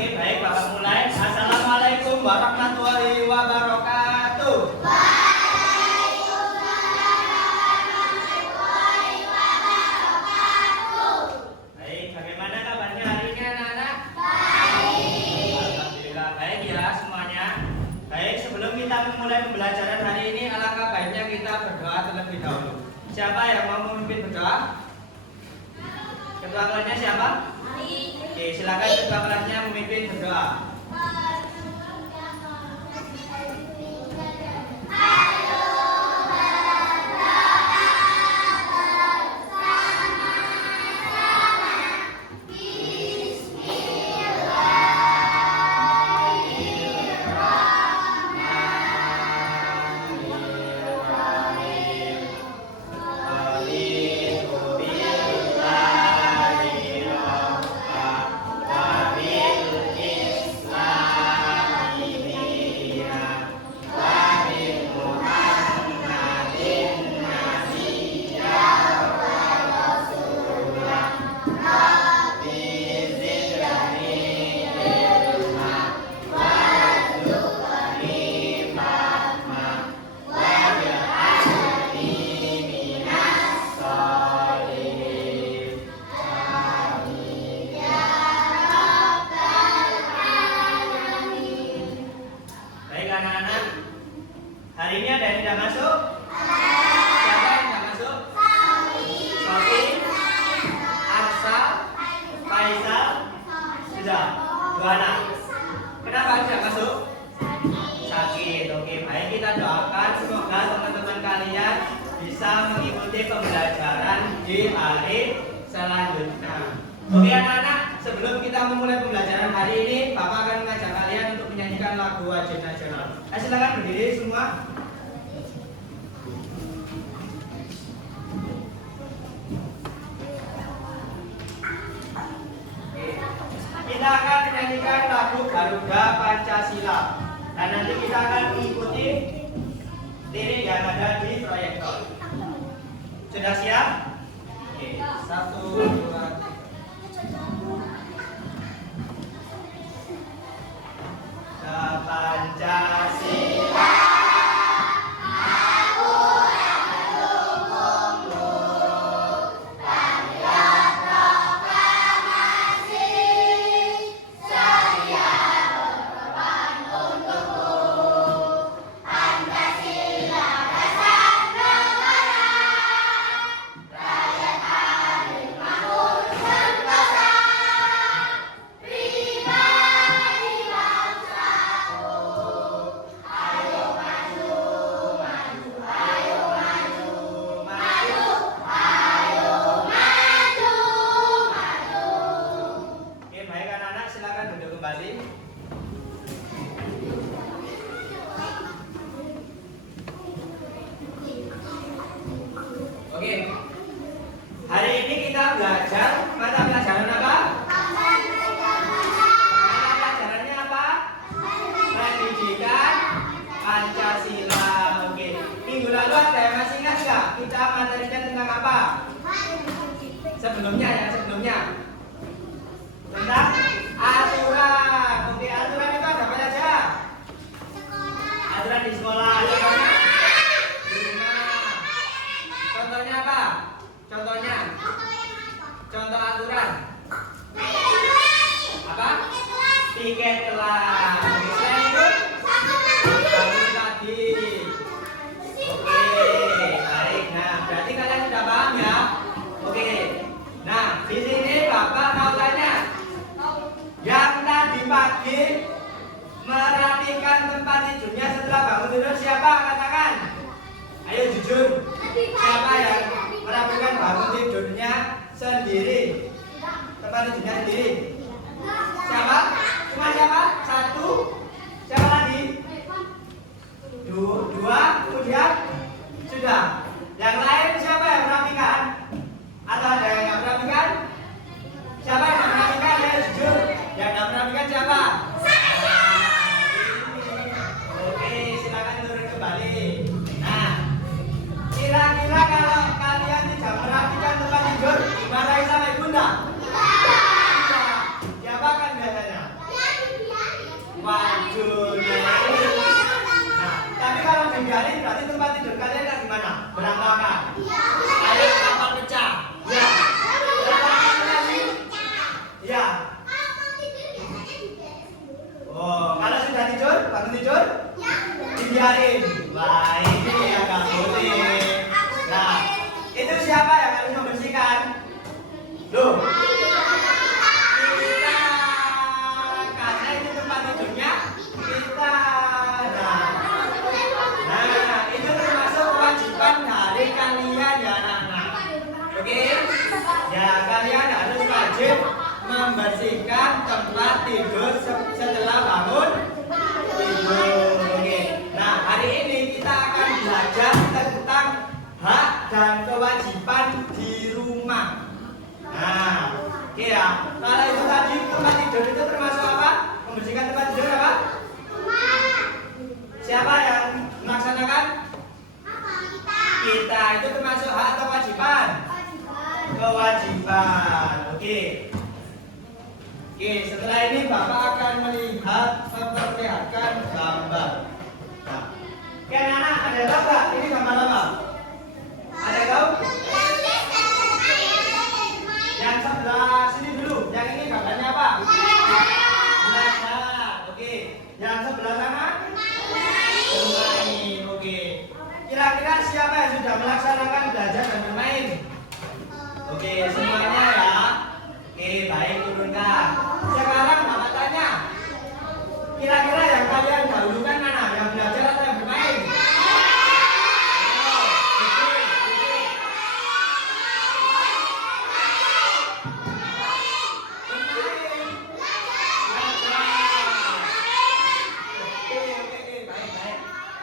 Oke, baik, Bapak mulai. Assalamualaikum warahmatullahi wabarakatuh. Baik, bagaimana kabarnya hari ini anak-anak? Alhamdulillah baik ya semuanya. Baik, sebelum kita memulai pembelajaran hari ini, alangkah baiknya kita berdoa terlebih dahulu. Siapa yang mau memimpin berdoa? Ketua kelasnya siapa? Oke, silakan ketua kelasnya memimpin berdoa. Anak-anak, hari ini ada yang tidak masuk? Siapa yang tidak masuk? Sofi, Arsa, Faisal, sudah 2 anak. Kenapa tidak masuk? Sakit. Oke, baik, kita doakan semoga teman-teman kalian bisa mengikuti pembelajaran di hari selanjutnya. Oke anak-anak, sebelum kita memulai pembelajaran hari ini, Bapak akan mengajak kalian untuk menyanyikan lagu wajib nasional. Silakan berdiri semua. Kita akan menyanyikan lagu Garuda Pancasila. Dan nanti kita akan mengikuti lirik yang ada di proyektor. Sudah siap? Oke, 1, 2, 3. Pancasila. Oke, hari ini kita belajar mata pelajaran apa? Mata pelajarannya apa? Pendidikan Pancasila. Oke, minggu lalu ada yang masih ingat nggak? Kita materinya tentang apa? Sebelumnya tentang aturan. Oke, aturan itu ada apa saja? Aturan di sekolah. Contohnya apa? Contoh aturan. Apa? Tiket kelas. Selain itu, bangun tadi. Oke, baik. Nah, berarti kalian sudah paham ya? Oke. Nah, di sini Bapak mau tanya. Yang tadi pagi merapikan tempat tidurnya setelah bangun tidur siapa? Katakan. Ayo jujur. Siapa yang merapikan bangun tidurnya sendiri? Tempat tidurnya sendiri. Siapa? Cuma siapa? 1. Siapa lagi? 2. Kemudian sudah. Yang lain siapa yang merapikan? Atau ada yang nggak merapikan? Siapa yang nggak merapikan? Ya jujur. Yang nggak merapikan siapa? Oke, silakan turun kembali. Nah, kira-kira kalau kalian tidak merapikan tempat tidur, dimarahi sama ibunda? Tidak. Siapa tidur? Dibiarin. Wah, ini ya nggak boleh. Nah, itu siapa yang harus membersihkan? Loh, kita. Karena itu tempat tidurnya kita. Nah, itu termasuk kewajiban dari kalian ya anak-anak. Oke? Ya, kalian harus wajib membersihkan tempat tidur setelah bangun tidur. Oke. Nah, hari ini kita akan belajar tentang hak dan kewajiban di rumah. Nah, oke ya. Kalau itu tadi tempat tidur itu termasuk apa? Membersihkan tempat tidur apa? Siapa yang melaksanakan? Kita. Itu termasuk hak atau kewajiban? Kewajiban. Oke. Oke, setelah ini Bapak akan memperlihatkan gambar. Nah, oke anak-anak, ada tahu nggak ini gambar apa? Ada tahu? Yang sebelah sini dulu. Yang ini gambarnya apa? Belajar. Oke. Yang sebelah sana? Bermain. Oke. Kira-kira siapa yang sudah melaksanakan belajar dan bermain? Oke, semuanya ya. Oke, baik, turunkan. Sekarang Bapak tanya, kira-kira yang kalian dahulukan mana? Yang belajar atau yang bermain?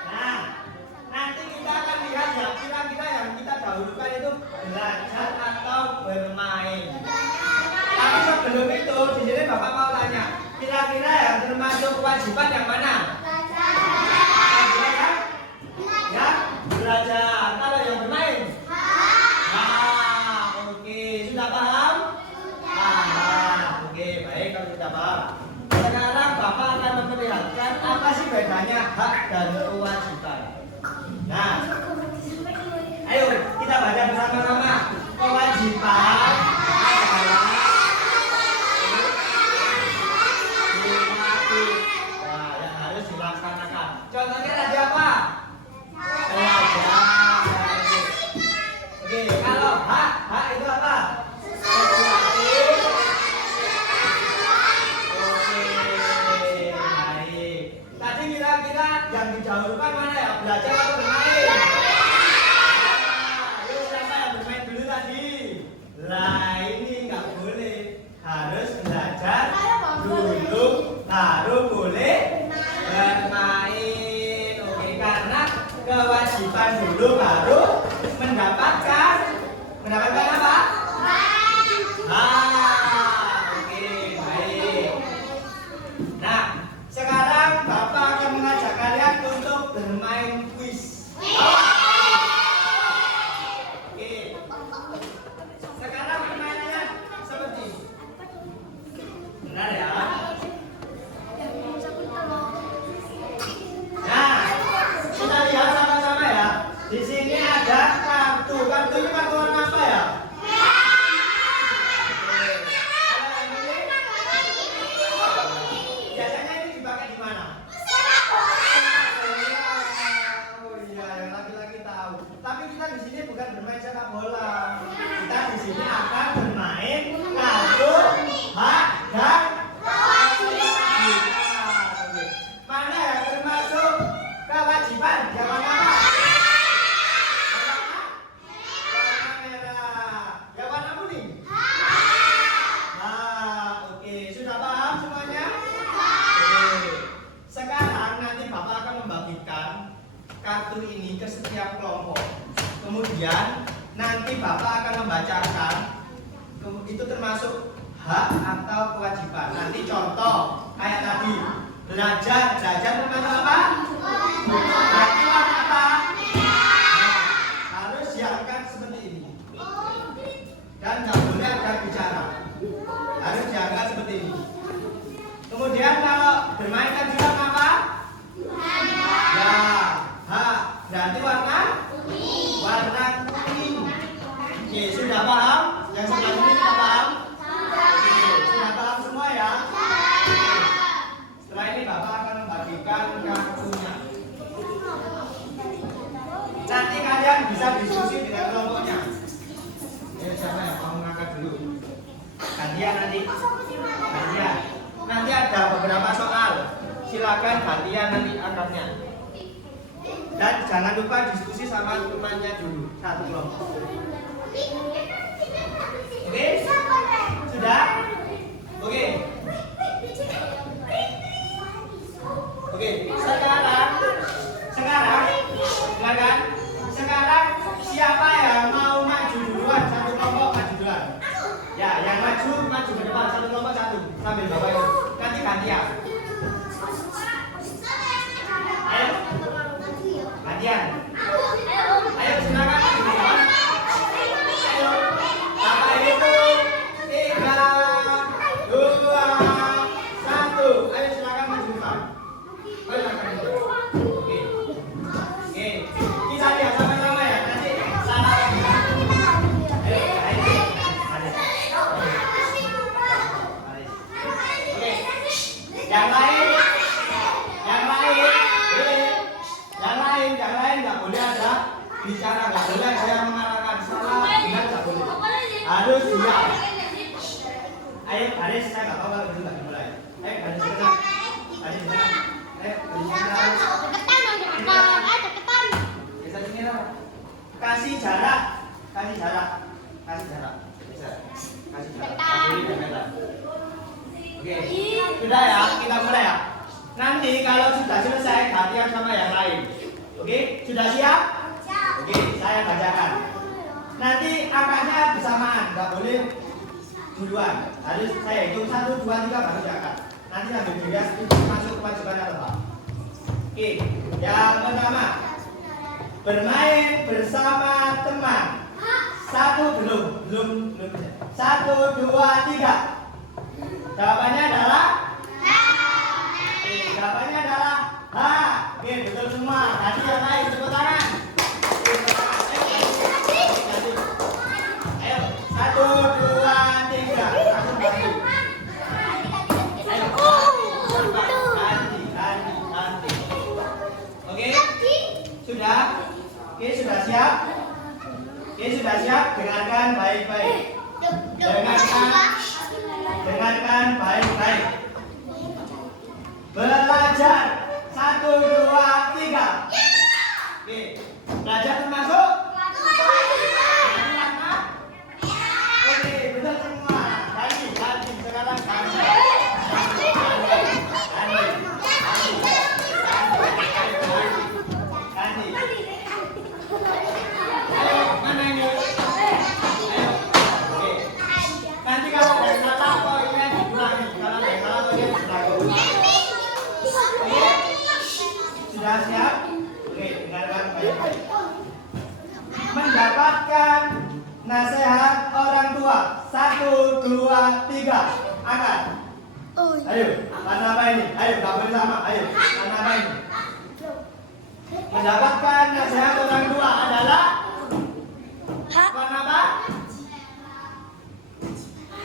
Nah, nanti kita akan lihat ya, kira-kira yang kita dahulukan itu belajar atau bermain. Tapi sebelum itu, di sini Bapak mau tanya, kira-kira yang termasuk kewajiban yang mana? Belajar? Ya, belajar. Kalau yang bermain? Nah, oke. Sudah paham? Paham. Oke, baik kalau sudah paham. Sekarang Bapak akan memperlihatkan apa sih bedanya hak dan kewajiban. Nah, ayo kita baca bersama-sama. Kewajiban dilaksanakan. Contohnya tadi apa? Belajar. Oke, kalau hak itu apa? Sesuatu. Oke, baik. Tadi kira-kira yang didahulukan mana ya? Belajar atau bermain? Ayo siapa yang bermain dulu tadi? Lah ini nggak boleh. Harus belajar dulu, baru boleh bermain. Oke, karena kewajiban dulu baru mendapatkan apa? Oke, baik. Nah, sekarang Bapak akan mengajak kalian untuk bermain kuis. Oke. Sekarang permainannya seperti ini. Benar ya? Nah, kita lihat sama-sama ya. Di sini ada kartu. Kartu ini kartu warna apa ya? Biasanya ini dipakai di mana? Oh iya, yang laki-laki tahu. Tapi kita di sini bukan bermain sepak bola. Kita di sini akan bermain kartu hak dan mana yang termasuk kewajiban? Yang mana? Warna merah. Yang warna kuning? Oke. Sudah paham semuanya? Oke. Sekarang nanti Bapak akan membagikan kartu ini ke setiap kelompok. Kemudian nanti Bapak akan membacakan. Itu termasuk hak atau kewajiban. Nanti contoh kayak tadi. Belajar termasuk apa? Berarti warna apa? Harus diangkat seperti ini. Dan nggak boleh ada bicara. Harus diangkat seperti ini. Kemudian kalau bermain kan juga apa? Ya, berarti warna? Warna kuning. Oke, sudah paham? Yang sebelah ini sudah paham? Sudah paham semua ya? Setelah ini Bapak akan membagikan silakan gantian nanti angkatnya. Dan jangan lupa diskusi sama temannya dulu, satu kelompok. Oke? Sudah? Oke. Oke, sekarang siapa yang mau maju duluan? Satu kelompok maju duluan. Ya, yang maju ke depan, satu kelompok satu. Sambil bawa itu. Nanti gantian. Ayo. Gantian. Ayo silakan maju duluan. Ayo. Sampai itu 3, 2, 1. Ayo silakan maju depan. Oke. Kita lihat sama-sama ya. Nanti salah. Ayo. Oke. Yang lain nggak boleh ada bicara, nggak boleh saya mengarahkan salah, benar nggak boleh. Harus siap. Ayo baris, saya nggak tahu kalau sudah dimulai. Ayo baris di tengah. Baris di tengah. Bisa sini lah. Kasih jarak. Bisa. Kasih jarak. Oke. Sudah ya, kita mulai ya. Nanti kalau sudah selesai gantian sama yang lain. Oke, sudah siap? Oke, saya bacakan. Nanti angkanya bersamaan, nggak boleh duluan. Harus saya hitung 1, 2, 3 baru diangkat. Nanti sambil dilihat masuk kewajiban atau apa. Oke, yang pertama bermain bersama teman. 1 belum. 1, 2, 3. Jawabannya adalah jawabannya adalah H. Oke, betul semua. Tadi yang lain tepuk tangan. Ayo, 1, 2, 3. Langsung ganti. Ayo. Ganti. Oke. Sudah? Oke, sudah siap? Dengarkan baik-baik. Dengarkan baik-baik. Belajar 1, 2, 3. Oke, belajar termasuk? Oke, betul semua. Ganti. Sekarang ganti. Ayo, mana ini? Ayo. Oke. Nanti kalau ada yang salah, poinnya diulangi. Kalau ada yang salah, poinnya diulangi. Sudah siap? Oke, dengarkan baik-baik. Mendapatkan nasihat orang tua. 1, 2, 3. Angkat. Ayo, warna apa ini? Ayo, gak boleh sama. Ayo, warna apa ini? Mendapatkan nasihat orang tua adalah warna apa?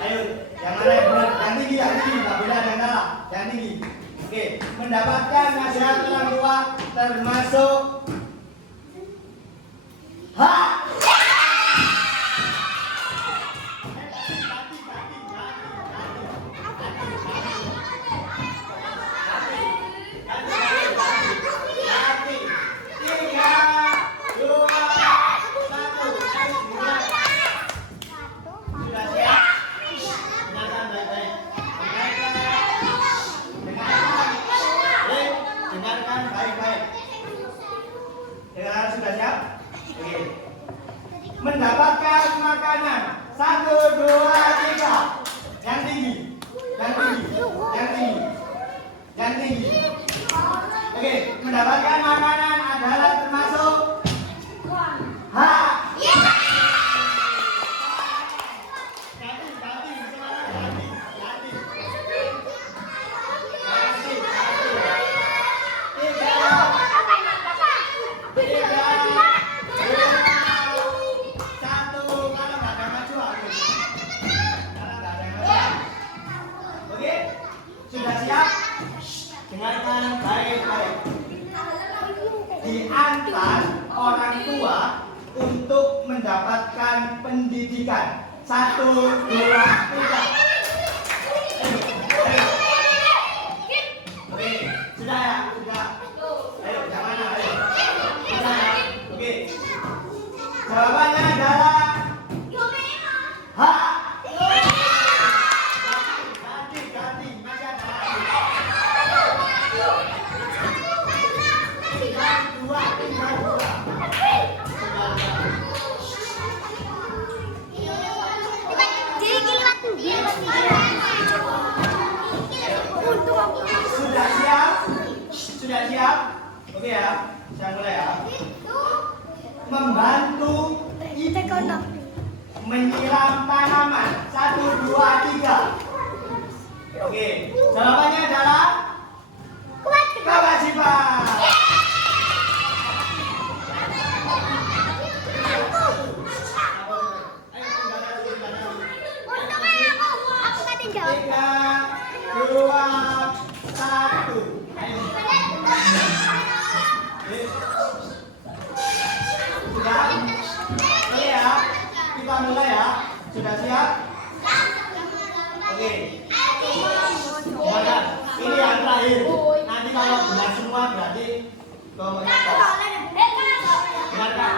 Ayo, yang mana yang benar? Yang tinggi, gak boleh ada yang salah. Yang tinggi. Oke, mendapatkan nasihat orang tua termasuk H. Sudah siap? Oke. Mendapatkan makanan 1, 2, 3. Yang tinggi. Oke, mendapatkan makanan adalah termasuk H. Dengarkan baik-baik. Diantar orang tua untuk mendapatkan pendidikan. 1, 2, 3. Oke, sudah sudah siap? Oke ya, saya mulai ya. Membantu ibu menyiram tanaman. 1, 2, 3. Oke, jawabannya adalah kewajiban. Tiga, dua, satu. Sudah? Oke ya, kita mulai ya. Sudah siap? Oke. Dengarkan, ini yang terakhir. Nanti kalau benar semua berarti komentar. Dengarkan.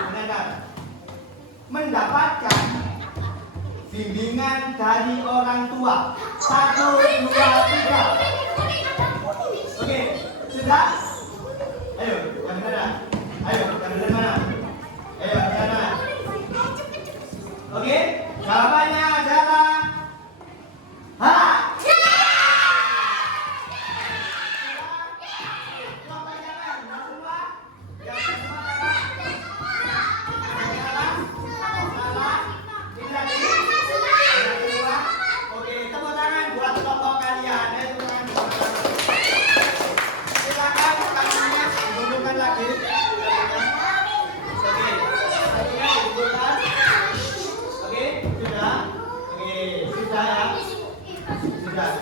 Mendapatkan bimbingan dari orang tua. 1, 2, 3. Oke, sudah? Ayo, yang mana? Ayo, yang benar mana? Ayo, yang mana? Oke, jawabannya adalah H.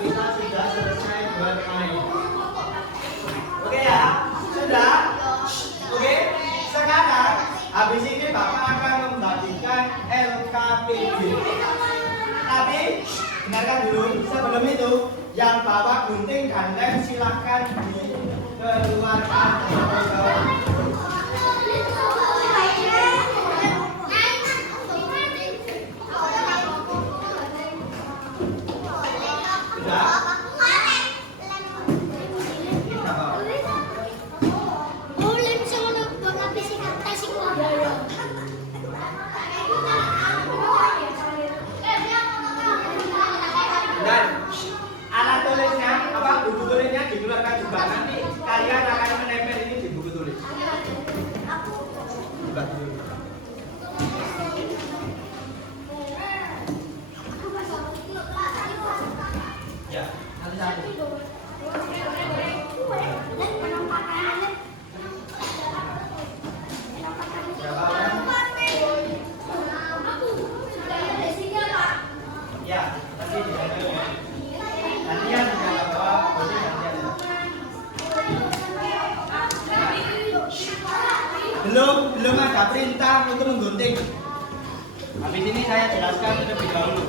Kita sudah selesai bermain. Oke ya, sudah. Oke, sekarang habis ini Bapak akan membagikan LKPD. Tapi dengarkan dulu, sebelum itu yang bawa gunting dan lem silahkan dikeluarkan. Dan alat tulisnya, buku tulisnya dikeluarkan juga. Nanti kalian akan menempel ini di buku tulis. Ya, nanti satu. Ya, nanti di gantian jangan bawa bodi gantian ya. Belum ada perintah untuk menggunting. Habis ini saya jelaskan terlebih dahulu.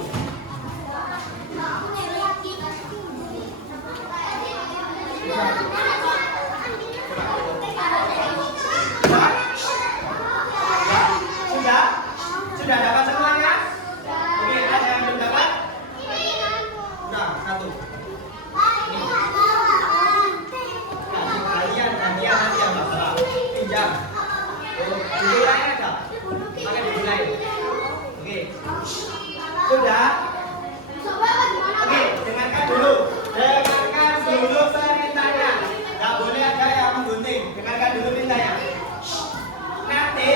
Sudah dapat semuanya? Oke, ada yang belum dapat? Nah, satu. Kalian nanti yang masalah. Pinjam. Dulu lain ada? Pakai dulu lain. Oke. Sudah? Oke, dengarkan dulu. Dengarkan dulu perintahnya. Gak boleh ada yang menggunting. Dengarkan dulu perintahnya. Nanti,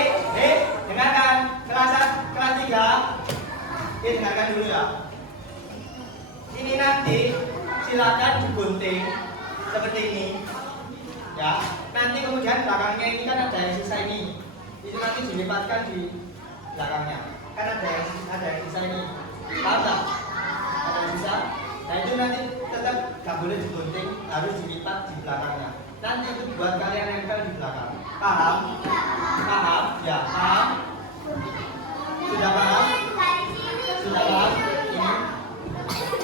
dengarkan kelas 3. Dengarkan dulu ya. Ini nanti silakan digunting seperti ini. Ya. Nanti kemudian belakangnya ini kan ada yang sisa ini. Itu nanti dilipatkan di belakangnya. Kan ada yang sisa ini. Paham tak? Ada yang sisa. Nah itu nanti tetap gak boleh digunting, harus dilipat di belakangnya. Nanti itu buat kalian nempel di belakang. Paham? Paham? Ya, paham? Sudah paham? Sudah paham? Ini?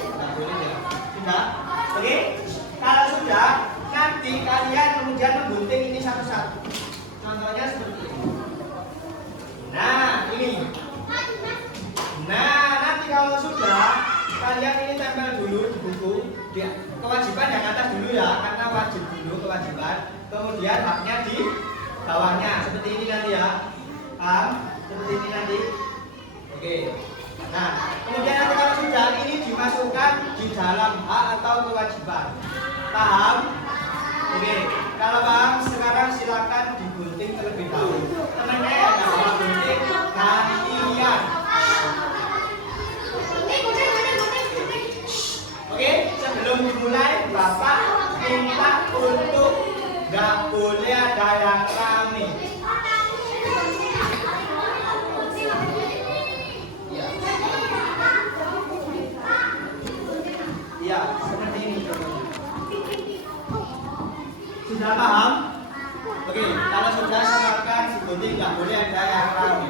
Tidak boleh ya? Sudah? Oke? Kalau sudah, nanti kalian kemudian menggunting ini satu-satu. Contohnya seperti ini. Nah, ini. Nah, nanti kalau sudah, kalian ini tempel dulu di buku. Kewajiban yang atas dulu ya, karena wajib dulu kewajiban. Kemudian haknya di bawahnya, seperti ini nanti ya. Paham? Seperti ini nanti. Oke. Nah, kemudian nanti kalau sudah ini dimasukkan di dalam hak atau kewajiban. Paham? Oke. Kalau paham, sekarang silakan digunting terlebih dahulu. Temennya yang nggak mau gunting, gantian. Oke, sebelum dimulai, Bapak minta untuk nggak boleh ada yang rame. Ya, seperti ini. Sudah paham? Oke, kalau sudah silakan digunting, nggak boleh ada yang rame.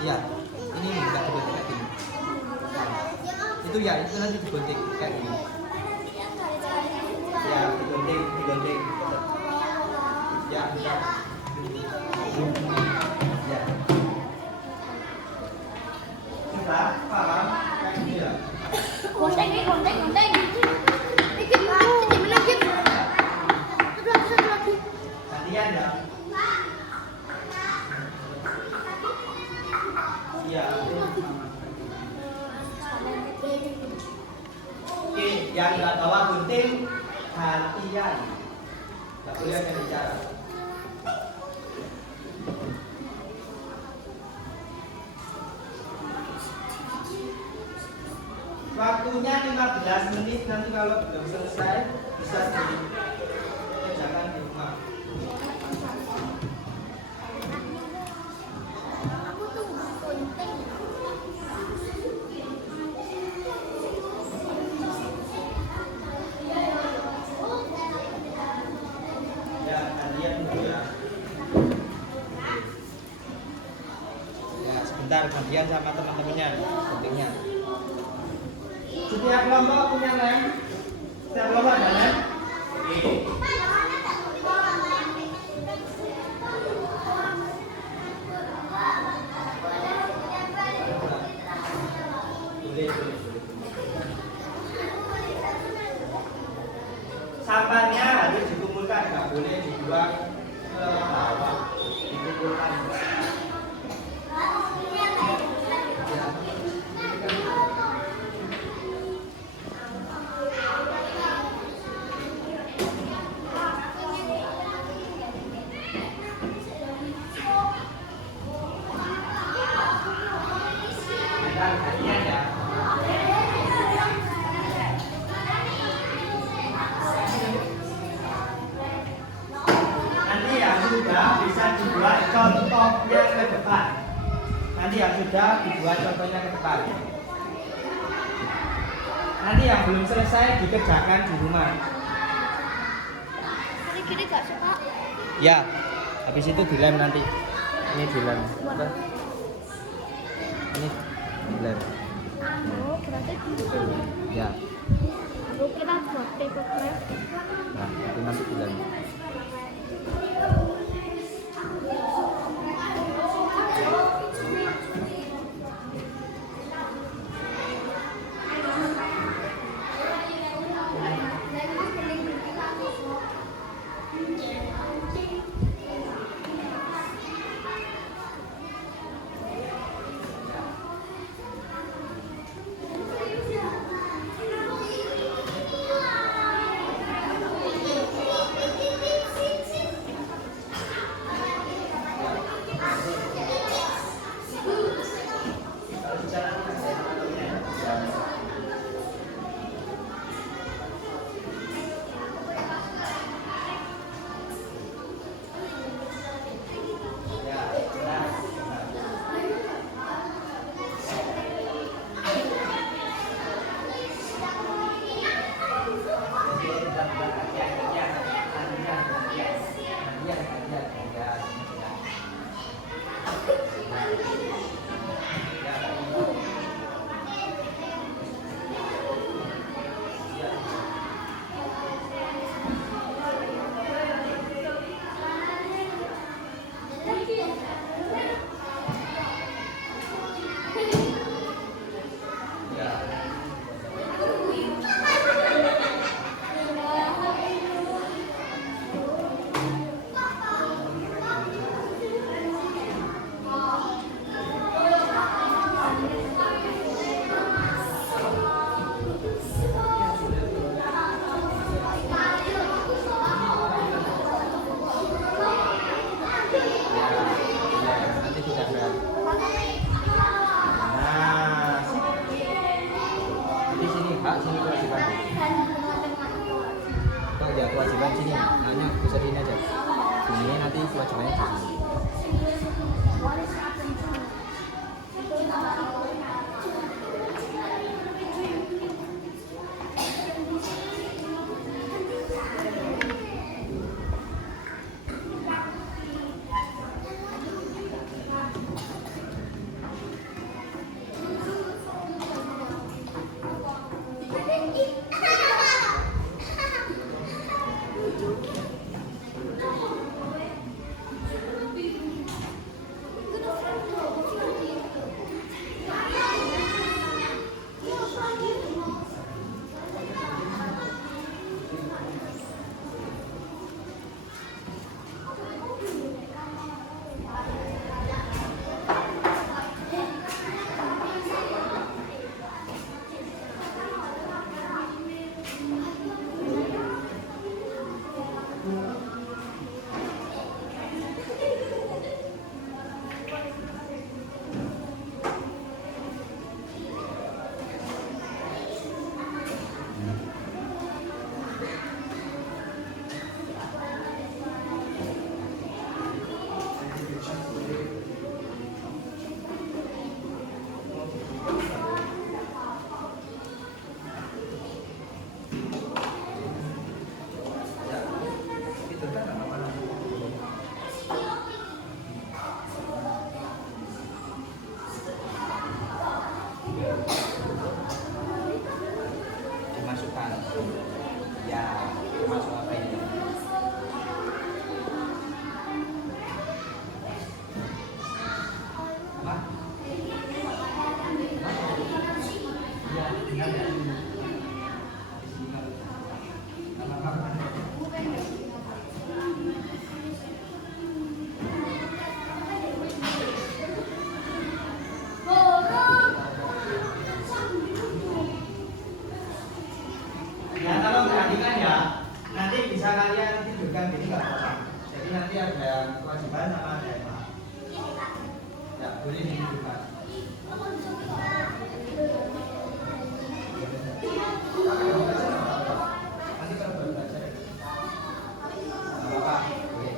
Iya, ini nggak digunting kayak gini. Itu ya, itu nanti digunting kayak gini. Ya, digunting. Ya, bentar. Ya. Sudah paham? Kayak gini ya. Gunting. Dikit Pak, sedikit lagi. Satu lagi. Gantian ya. Iya. Oke, yang nggak bawa gunting gantian. Nggak boleh ada bicara. Waktunya 15 menit, nanti kalau belum selesai bisa dikerjakan di rumah. Aku tuh gunting. Ya, gantian dulu ya. Ya, sebentar gantian sama teman-temannya guntingnya. Setiap kelompok punya lem. Setiap kelompok ada lem. Oke. Boleh. Sampahnya harus dikumpulkan, nggak boleh dibuang ke bawah. Dikumpulkan. Gantian ya. Nanti yang sudah bisa dibuat contohnya ke depan. Nanti yang sudah dibuat contohnya ke depan. Nanti yang belum selesai dikerjakan di rumah. Kiri gak sih Pak? Ya, habis itu dilem nanti. Ini dilem. Ini dilem. Oh, berarti gitu. Ya. Aku kira buat paper craft. Nah, itu nanti dilem. ya kewajiban sini, hanya bisa di ini aja. Sini nanti kewajibannya di sini. Dimasukkan ya masuk apa ini apa ya tinggal ya Ya kalau perhatikan ya, nanti bisa kalian tidurkan gini nggak apa-apa. Jadi nanti ada kewajiban sama ada apa. Ya boleh ditidurkan. Nanti kalau baru belajar, nggak apa-apa. Boleh.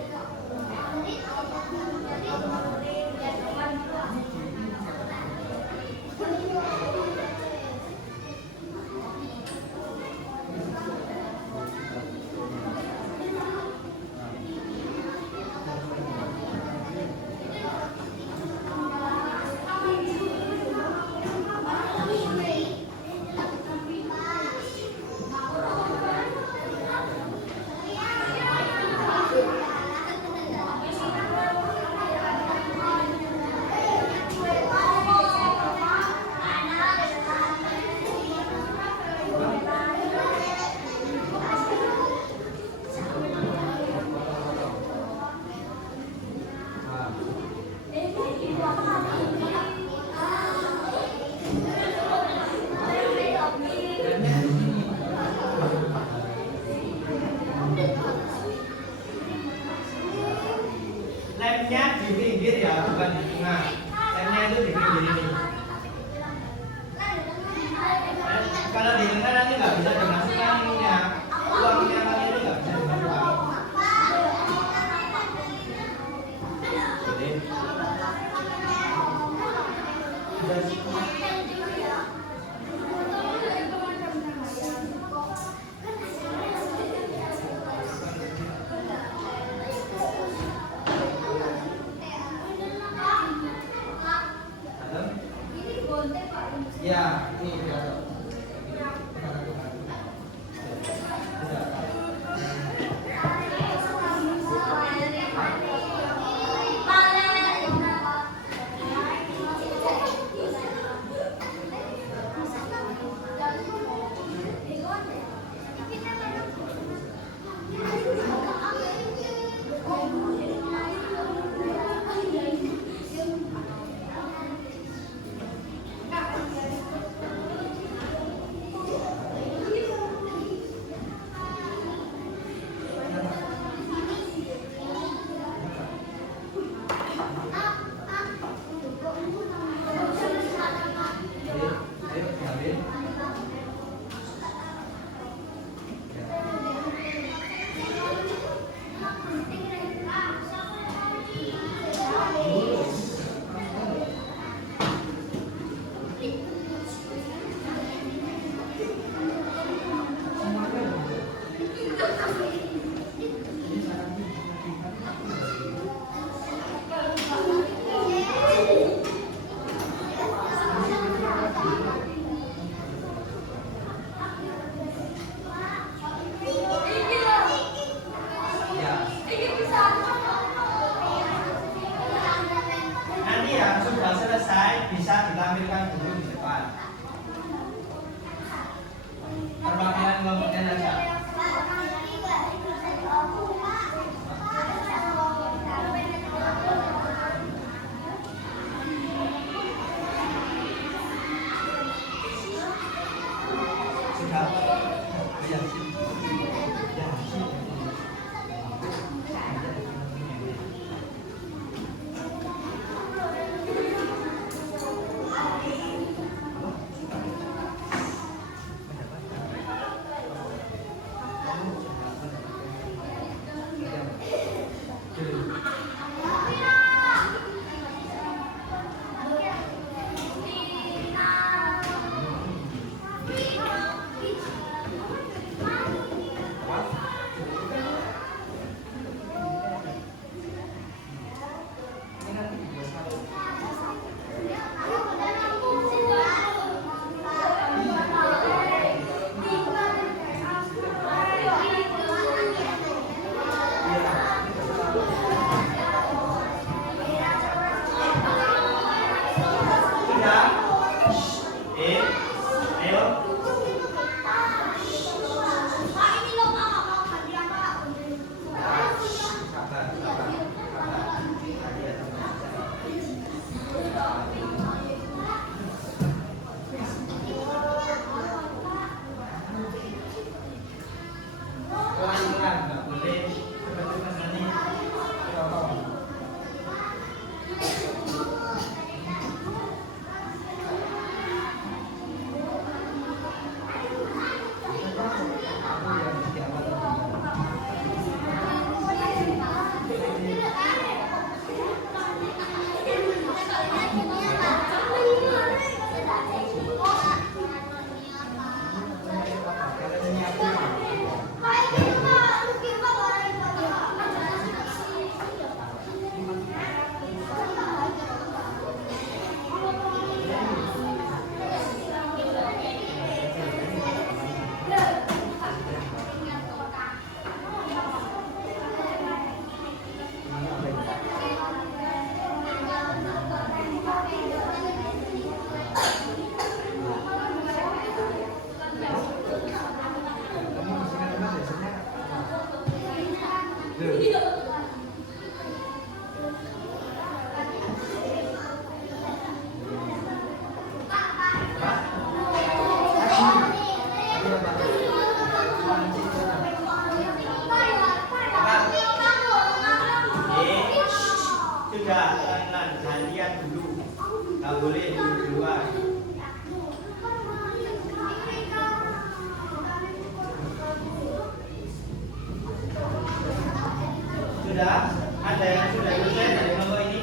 Sudah? Ada yang sudah selesai dari kelompok ini?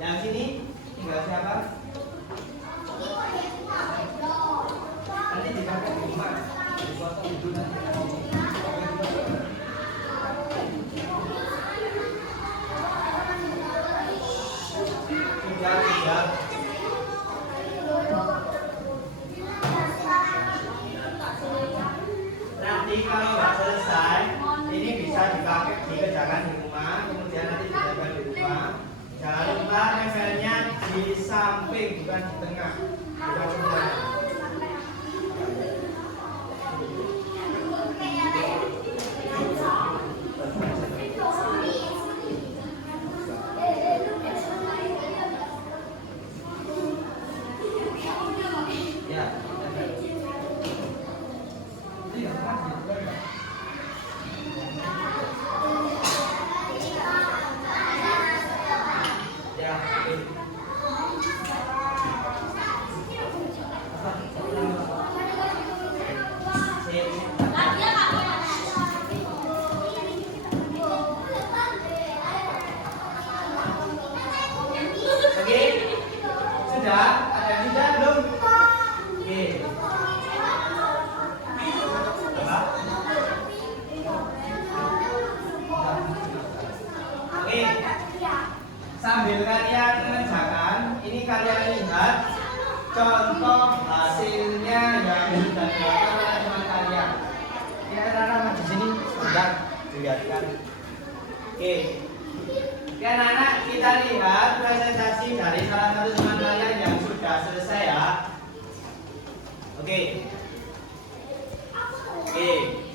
Yang sini tinggal siapa? Nanti dipakai di rumah. Dipotong dulu nanti. Sudah. Nanti kalau nggak selesai, ini bisa dipakai dikerjakan di rumah, kemudian nanti dikerjakan di rumah. Jangan lupa levelnya di samping, bukan di tengah. Bukan di tengah. Sambil kalian mengerjakan, ini kalian lihat contoh hasilnya yang sudah dilakukan oleh teman kalian. Kira-kira di sini sudah dilihatkan. Oke, anak-anak kita lihat presentasi dari salah satu teman kalian yang sudah selesai ya. Oke,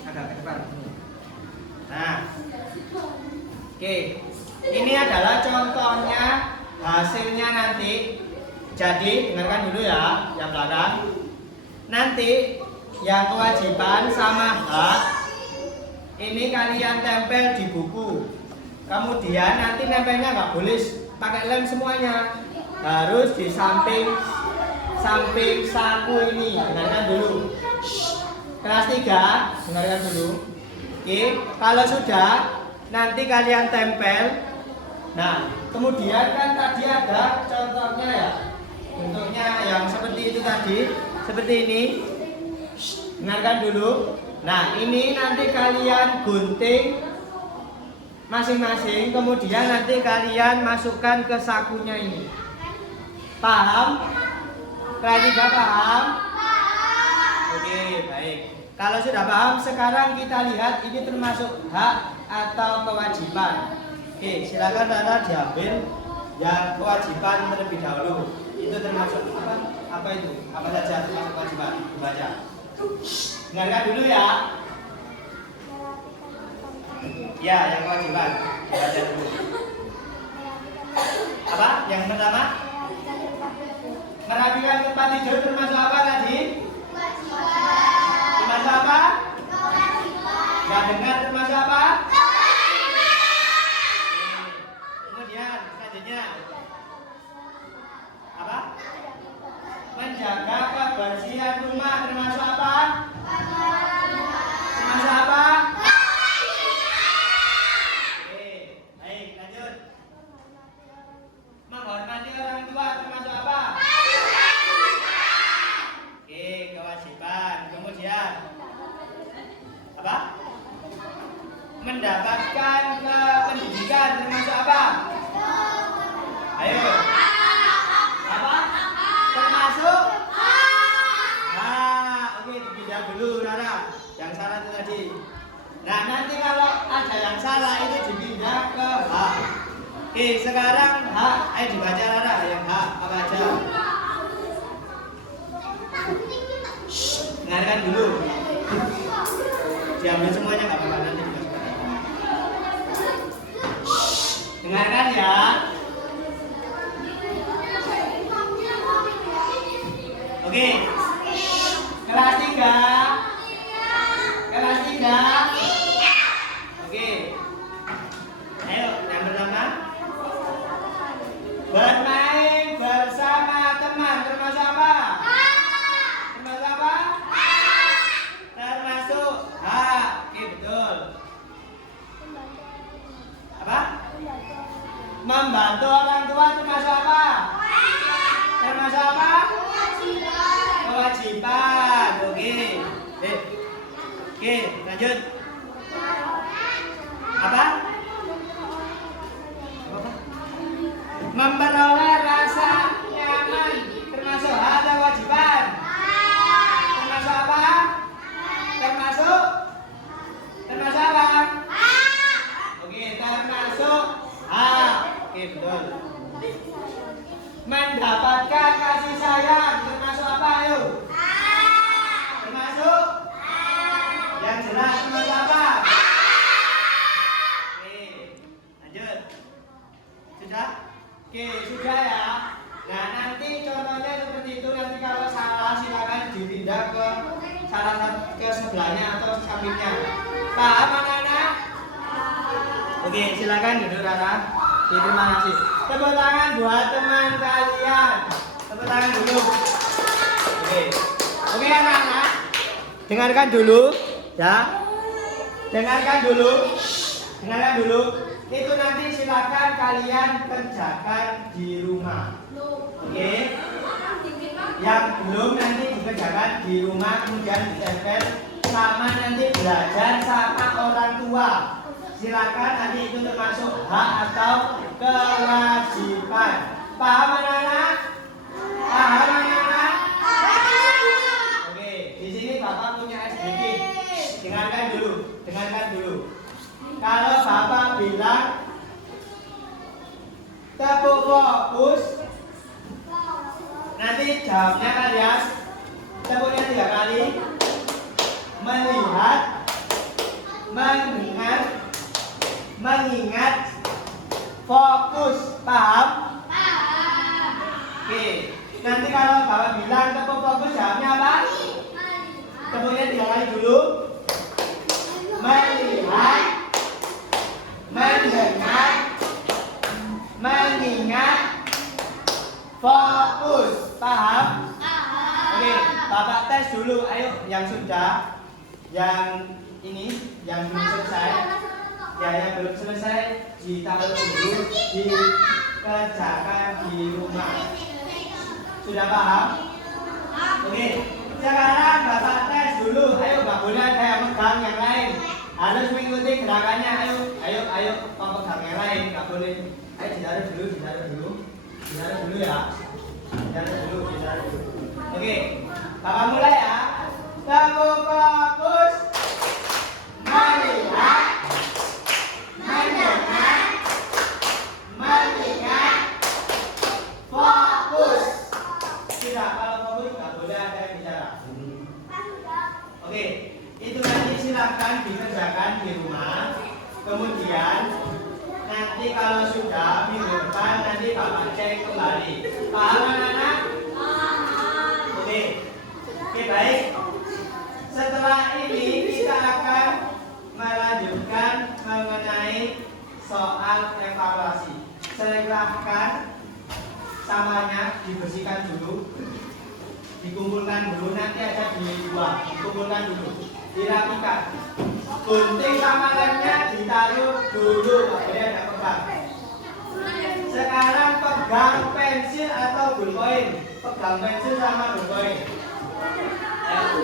agak ke depan. Nah, oke. Ini adalah contohnya hasilnya nanti. Jadi dengarkan dulu ya yang belakang. Nanti yang kewajiban sama hak ini kalian tempel di buku. Kemudian nanti nempelnya nggak boleh pakai lem semuanya, harus di samping saku ini. Dengarkan dulu. Kelas 3 dengarkan dulu. Oke, kalau sudah nanti kalian tempel. Nah, kemudian kan tadi ada contohnya ya, bentuknya yang seperti itu tadi, seperti ini. Dengarkan dulu. Nah, ini nanti kalian gunting masing-masing, kemudian nanti kalian masukkan ke sakunya ini. Paham? Kelas 3 paham? Oke, baik. Kalau sudah paham, sekarang kita lihat ini termasuk hak atau kewajiban. Oke, silakan Rara diambil yang kewajiban terlebih dahulu. Itu termasuk apa? Apa itu? Apa saja termasuk kewajiban? Baca. Dengarkan dulu ya. Ya, yang kewajiban. Baca dulu. Apa? Yang pertama? Merapikan tempat tidur termasuk apa tadi? Termasuk apa? Nggak dengar termasuk apa? Kemudian selanjutnya apa? Menjaga kebersihan rumah termasuk apa? Termasuk apa? Oke, baik, lanjut. Menghormati orang tua termasuk apa? Oke, kewajiban. Kemudian apa? Mendapatkan pendidikan termasuk apa? Ayo. Apa? Termasuk? Oke, dipindah dulu Rara. Yang salah itu tadi. Nah, nanti kalau ada yang salah itu dipindah ke hak. Oke, sekarang hak. Ayo dibaca Rara yang hak apa aja? Dengarkan dulu. Diambil semuanya nggak apa-apa nanti dimasukkan. Dengarkan ya. Oke. Kelas 3. Kelas 3. Oke. Ayo, yang pertama. Bermain bersama teman termasuk apa? Termasuk apa? Termasuk hak. Oke, membantu orang tua termasuk apa? Termasuk apa? Kewajiban. Oke. Oke, lanjut. Apa? Memperoleh rasa nyaman termasuk hal kewajiban. Termasuk apa? Termasuk apa? Oke, termasuk oke, betul. Mendapatkan kasih sayang termasuk apa? Ayo. Termasuk yang jelas termasuk apa? Oke, lanjut. Sudah? Oke, sudah ya. Nah, nanti contohnya seperti itu. Nanti kalau salah silakan dipindah ke salah satu ke sebelahnya atau sampingnya. Paham anak-anak? Oke, silakan duduk Rara. Terima kasih. Tepuk tangan buat teman kalian. Tepuk tangan dulu. Oke anak-anak. Dengarkan dulu, ya. Dengarkan dulu. Itu nanti silakan kalian kerjakan di rumah. Oke. Yang belum nanti dikerjakan di rumah, kemudian ditempel sama nanti belajar sama orang tua. Silakan nanti itu termasuk hak atau kewajiban. Paham anak-anak? Paham anak-anak? Oke, di sini Bapak punya sedikit. Dengarkan dulu. Kalau Bapak bilang tepuk fokus, nanti jawabnya kalian tepuknya 3 kali. Melihat, mendengar, mengingat, fokus. Paham? Oke. Nanti kalau Bapak bilang tepuk fokus, jawabnya apa? Tepuknya 3 kali dulu. Melihat, mendengar, mengingat, fokus. Paham? Oke, Bapak tes dulu. Ayo yang sudah, yang ini, yang belum selesai. Ya, yang belum selesai ditaruh dulu, dikerjakan di rumah. Sudah paham? Oke, sekarang Bapak tes dulu. Ayo, nggak boleh ada yang megang yang lain. Harus mengikuti gerakannya. Ayo, pegang yang lain. Nggak boleh. Ayo ditaruh dulu ya. Ditaruh dulu. Oke, Bapak mulai ya. Tepuk fokus. Melihat, mendengar, mengingat, fokus. Tidak, kalau fokus nggak boleh ada yang bicara. Oke, itu nanti silakan dikerjakan di rumah. Kemudian nanti kalau sudah minggu depan nanti Bapak cek kembali. Paham anak-anak? Oke, baik. Setelah ini kita akan melanjutkan mengenai soal evaluasi. Silahkan sampahnya dibersihkan dulu, dikumpulkan dulu, nanti ada di luar, dikumpulkan dulu, dirapikan. Gunting sama lemnya ditaruh dulu, boleh ada pegang. Sekarang pegang pensil atau ballpoint, pegang pensil sama ballpoint.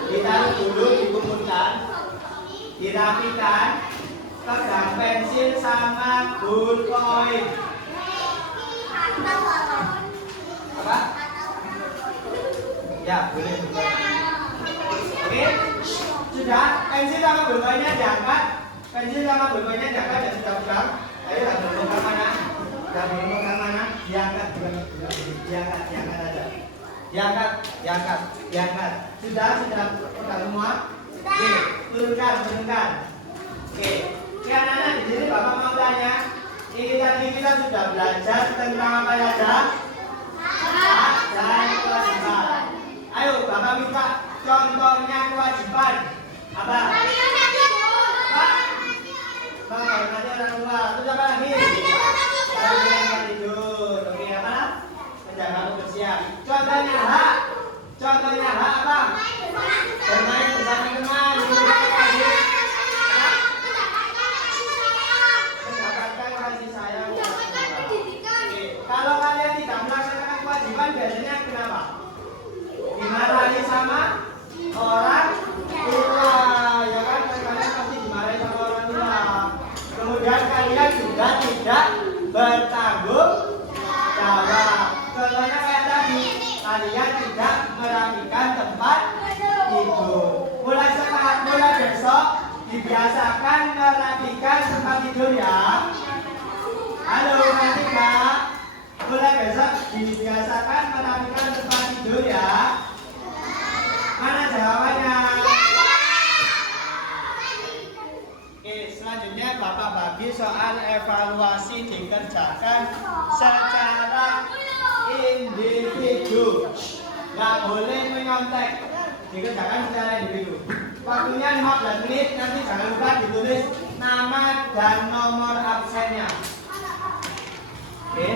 Ditaruh dulu, dikumpulkan, dirapikan, pegang pensil sama ballpoint. Apa? Ya, boleh. Oke, sudah. Pensil sama ballpointnya diangkat. Dan sudah pegang. Ayo, pegang mana? Pegang mana? Diangkat aja. Diangkat. Sudah pegang semua. Oke, turunkan. Oke, anak-anak di sini Bapak mau tanya. Ini tadi kita sudah belajar tentang apa ya? Hak dan kewajiban. Ayo, Bapak minta contohnya kewajiban. Apa? Nanti orang tua. Terus apa lagi? Tidur. Oke, apa? Menjaga kebersihan. Contohnya hak apa? Bermain bersama teman. Mendapatkan kasih sayang. orang tua. Ya kan, kalian pasti dimarahin sama orang tua. Kemudian kalian juga tidak bertanggung jawab. Contohnya kayak tadi, kalian tidak merapikan tempat tidur. Mulai besok dibiasakan merapikan tempat tidur ya. Halo, nanti Kak. Mulai besok dibiasakan merapikan tempat tidur ya. Mana jawabannya? Oke, selanjutnya Bapak bagi soal evaluasi dikerjakan secara individu. Nggak boleh menyontek. Dikerjakan secara individu. Waktunya 15 menit. Nanti jangan lupa ditulis nama dan nomor absennya. Oke.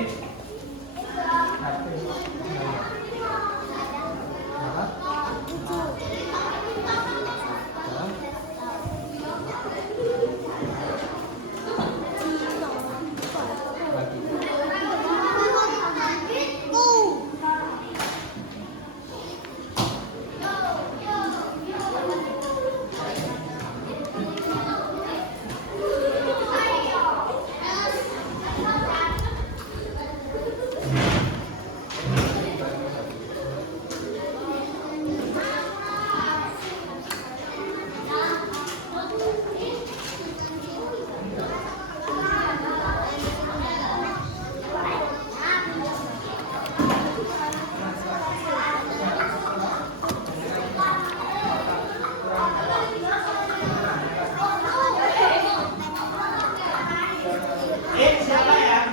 Siapa yang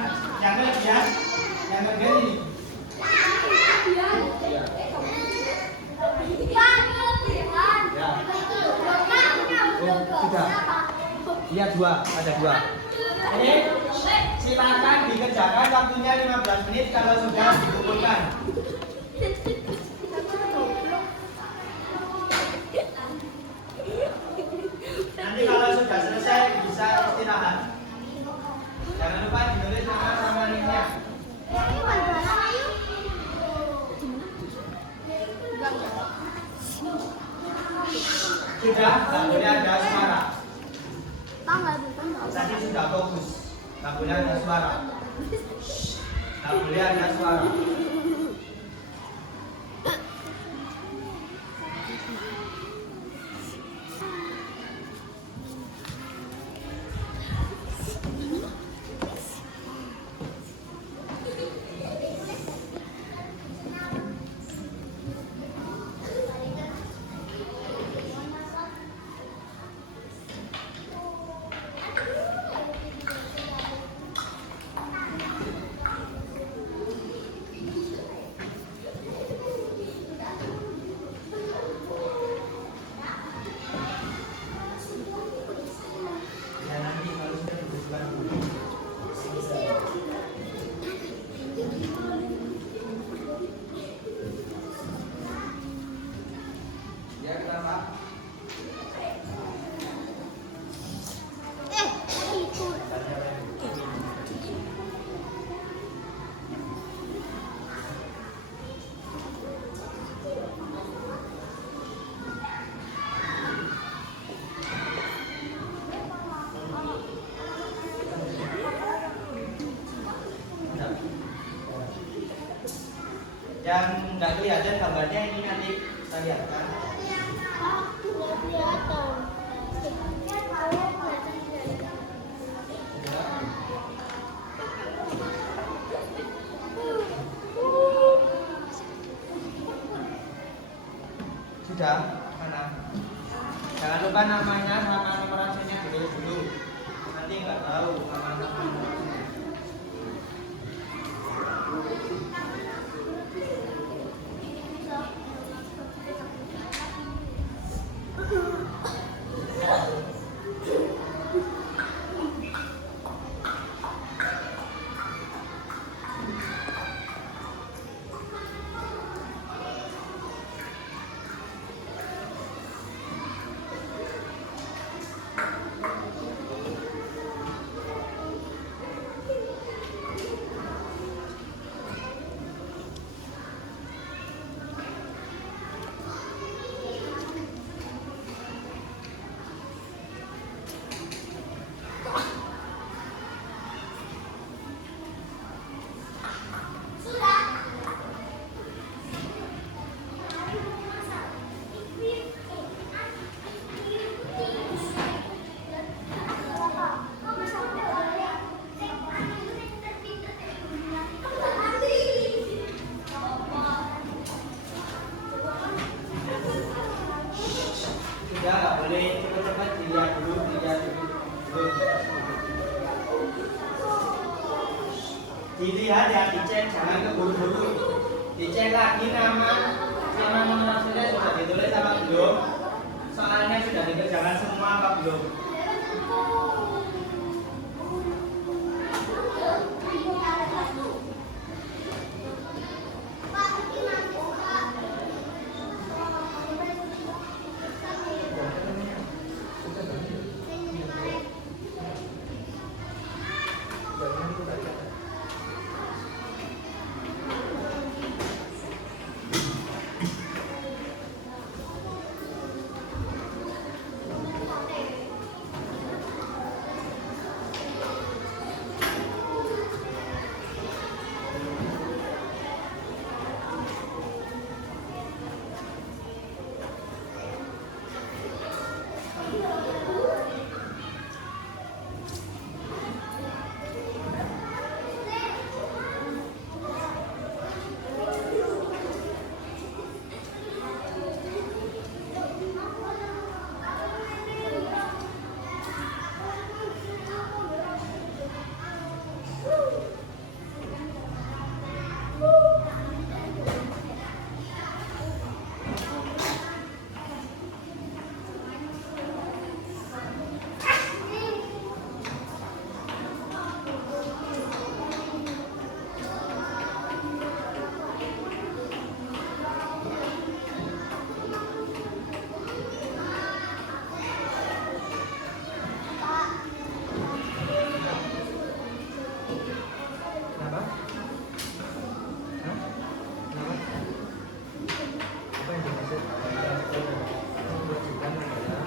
ngerjain? Yang ngerjain ini? Sudah. Iya, ada dua. Ini silakan dikerjakan, waktunya 15 menit kalau sudah dikumpulkan. Nanti kalau sudah selesai bisa istirahat. Jangan lupa ditulis nama sama linknya. Sudah, nggak boleh ada suara. Tadi sudah fokus. Nggak boleh ada suara. Nggak boleh ada suara. Yang nggak kelihatan gambarnya ini nanti kita lihat kan. Sudah, mana? Jangan lupa namanya sama nomor absennya ditulis dulu. Nanti nggak tahu sama nomor absennya. Ya nggak boleh cepet-cepet dilihat dulu, dilihat dulu. Dilihat ya, dicek, jangan keburu-buru. Dicek lagi nama sudah ditulis apa belum? Soalnya sudah dikerjakan semua apa belum? Kenapa? Hah? Kenapa? Apa yang dimaksud? Kewajiban adalah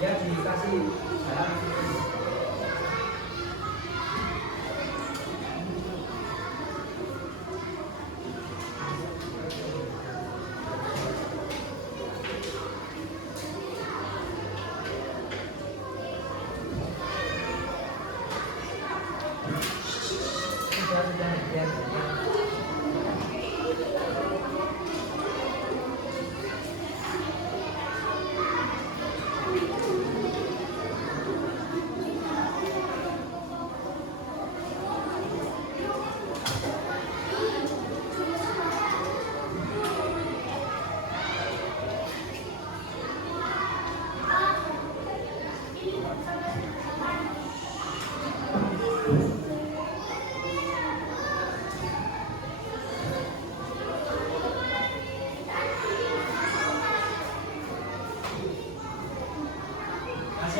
ya dikasih jalan. Sudah, ya.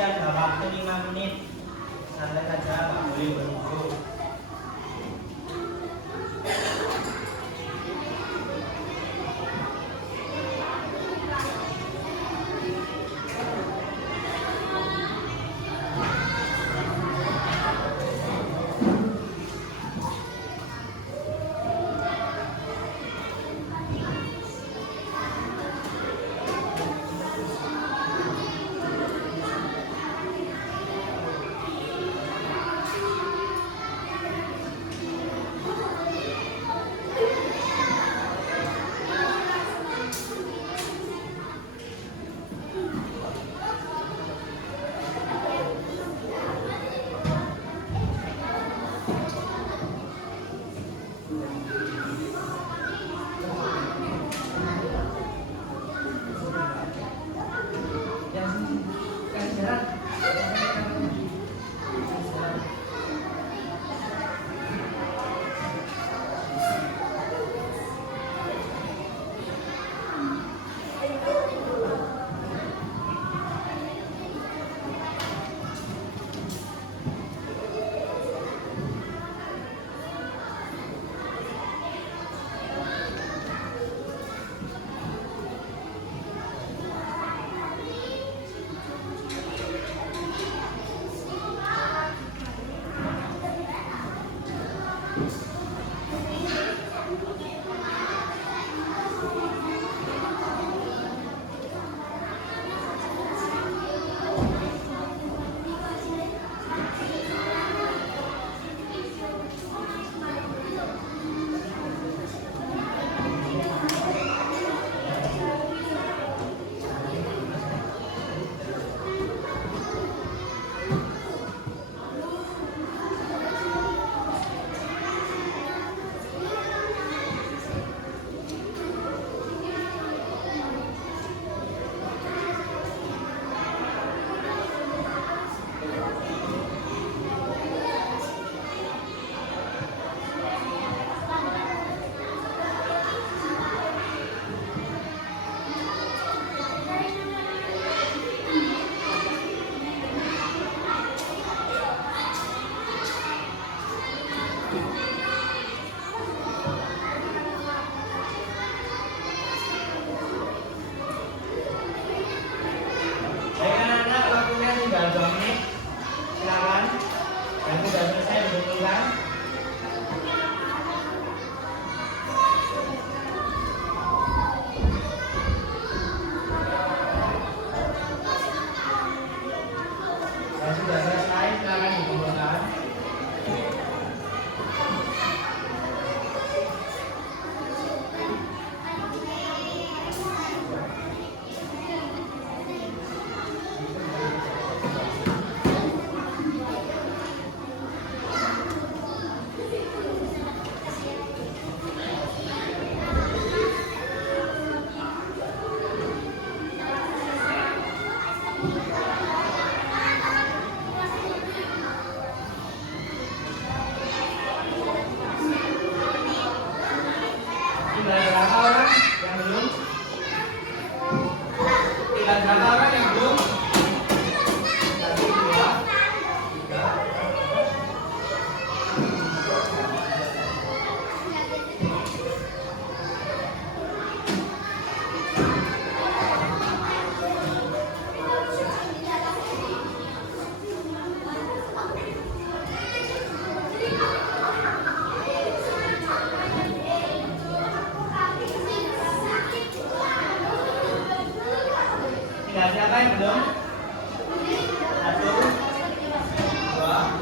masih ada waktu 5 menit. Santai saja, nggak boleh buru-buru. Siapa yang belum? 1, 2.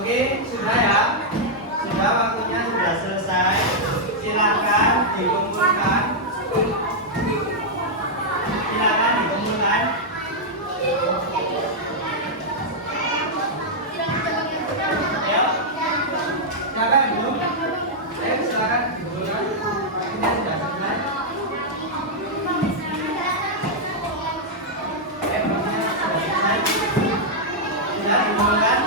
Oke. dimulai?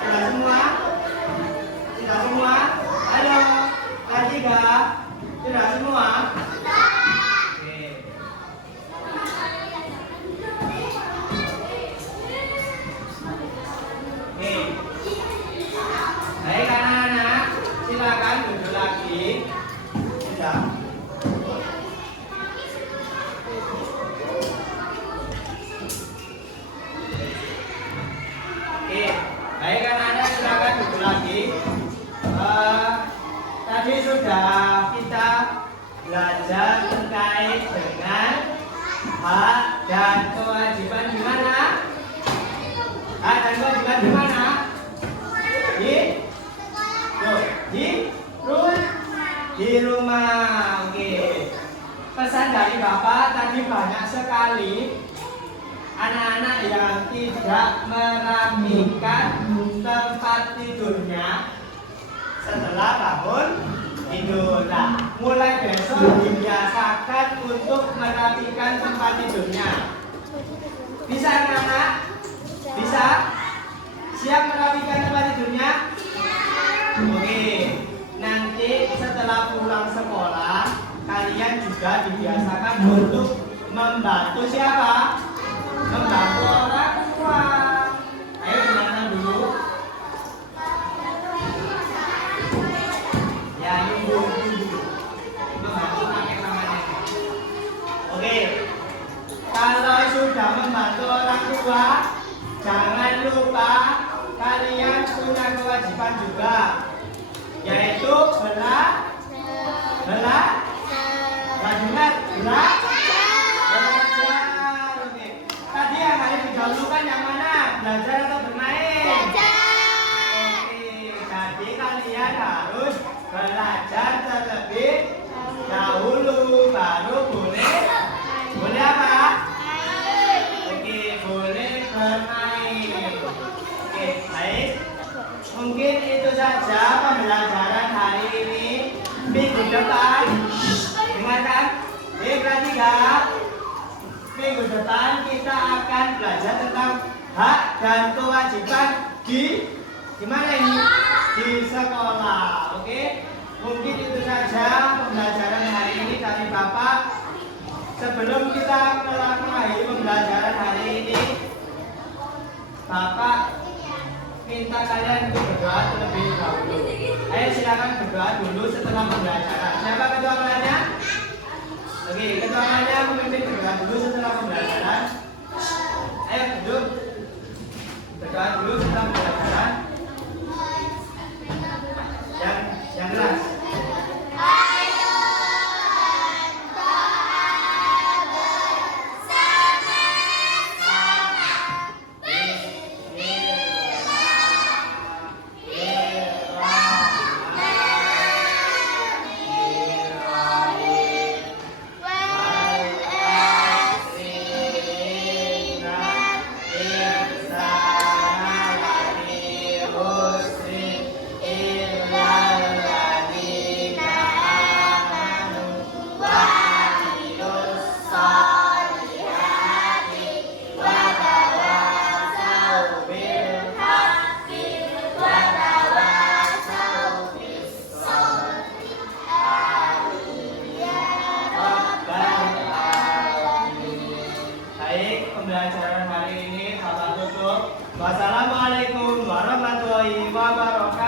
Sudah semua? Sudah semua? Ayo, kelas 3. Sudah semua? Oke. Oke. Baik anak-anak, silakan duduk lagi. Sudah. Oke, baik anak-anak silakan duduk lagi. Tadi sudah kita belajar terkait dengan hak dan kewajiban di mana? Hak dan kewajiban di mana? Di rumah. Oke. Pesan dari Bapak tadi banyak sekali anak-anak yang tidak merapikan tempat tidurnya setelah bangun tidur. Nah, mulai besok dibiasakan untuk merapikan tempat tidurnya. Bisa anak-anak? Bisa? Siap merapikan tempat tidurnya? Oke. Nanti setelah pulang sekolah, kalian juga dibiasakan untuk membantu siapa? Membantu orang tua. Ayo gimana dulu? Ya, ibu dulu. Membantu pakai tangannya. Oke. Kalau sudah membantu orang tua, jangan lupa kalian punya kewajiban juga, yaitu belajar. Oke. Tadi yang harus didahulukan yang mana? Belajar atau bermain? Belajar. Oke. Jadi kalian harus belajar terlebih dahulu, baru boleh apa? Oke, boleh bermain. Oke, baik. Mungkin itu saja pembelajaran hari ini. Minggu depan, dengarkan, perhatikan. Minggu depan kita akan belajar tentang hak dan kewajiban di mana ini? Di sekolah. Oke, mungkin itu saja pembelajaran hari ini dari Bapak. Sebelum kita mengakhiri pembelajaran hari ini, Bapak minta kalian untuk berdoa terlebih dahulu. Ayo silakan berdoa dulu setelah pembelajaran. Siapa ketua kelasnya? Oke, ketua kelasnya memimpin berdoa dulu setelah pembelajaran. Ayo duduk. Berdoa dulu setelah pembelajaran. Yang keras. Pembelajaran hari ini Bapak tutup. Wassalamualaikum warahmatullahi wabarakatuh.